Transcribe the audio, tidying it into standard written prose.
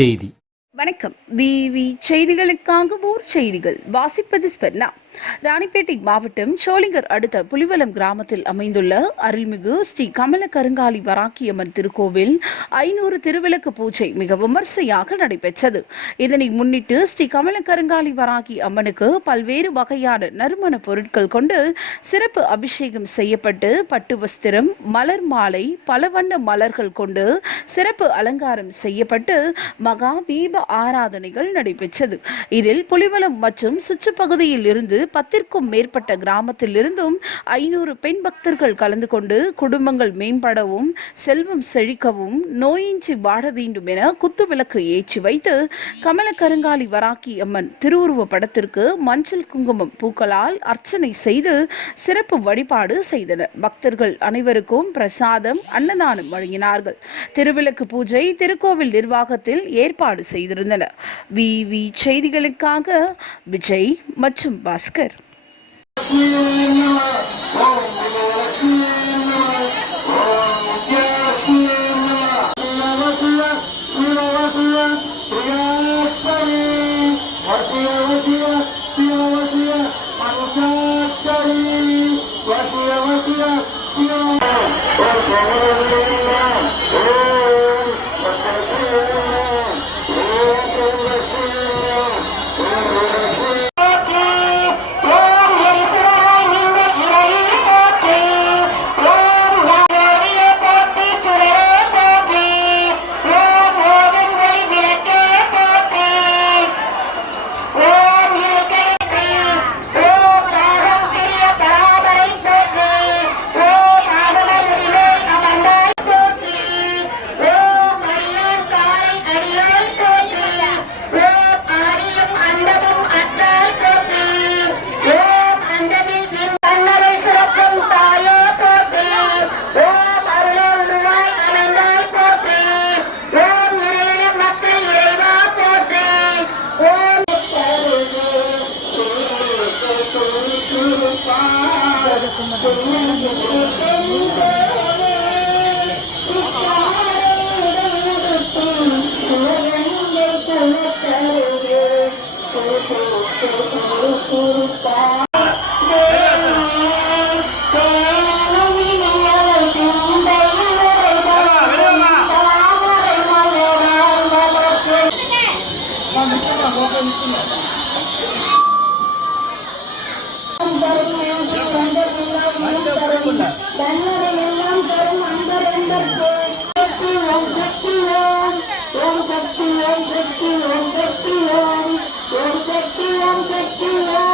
செய்தி. வணக்கம். பிவி செய்திகளுக்காக ஊர் செய்திகள் வாசிப்பது ஸ்பெர்னா. ராணிப்பேட்டை மாவட்டம் சோளிங்கர் அடுத்த புலிவலம் கிராமத்தில் அமைந்துள்ள அருள்மிகு ஸ்ரீ கமல கருங்காலி வராக்கியம்மன் திருக்கோவில் 500 திருவிளக்கு பூஜை மிக விமர்சையாக நடைபெற்றது. இதனை முன்னிட்டு ஸ்ரீ கமல கருங்காலி வராகி அம்மனுக்கு பல்வேறு வகையான நறுமண பொருட்கள் கொண்டு சிறப்பு அபிஷேகம் செய்யப்பட்டு பட்டு வஸ்திரம், மலர் மாலை, பல வண்ண மலர்கள் கொண்டு சிறப்பு அலங்காரம் செய்யப்பட்டு மகா தீப ஆராதனைகள் நடைபெற்றது. இதில் புலிவலம் மற்றும் சுற்றுப்பகுதியில் இருந்து 10க்கும் மேற்பட்ட கிராமத்தில் இருந்தும் 500 பெண் பக்தர்கள் கலந்து கொண்டு குடும்பங்கள் மேம்படவும், செல்வம் செழிக்கவும், நோயின்றி வாழ வேண்டும் என குத்துவிளக்கு ஏற்றி வைத்து கமல கருங்காலி வராக்கி அம்மன் திருவுருவ படத்திற்கு மஞ்சள் குங்குமம் பூக்களால் அர்ச்சனை செய்து சிறப்பு வழிபாடு செய்தனர். பக்தர்கள் அனைவருக்கும் பிரசாதம், அன்னதானம் வழங்கினார்கள். திருவிளக்கு பூஜை திருக்கோவில் நிர்வாகத்தில் ஏற்பாடு செய்திருந்தனர். விவி செய்திகளுக்காக விஜய் மற்றும் பாஸ்கர். ஓம் சக்தி ஓம் சக்தி ஓம் சக்தி ஓம் சக்தி ஓம் சக்தி ஓம்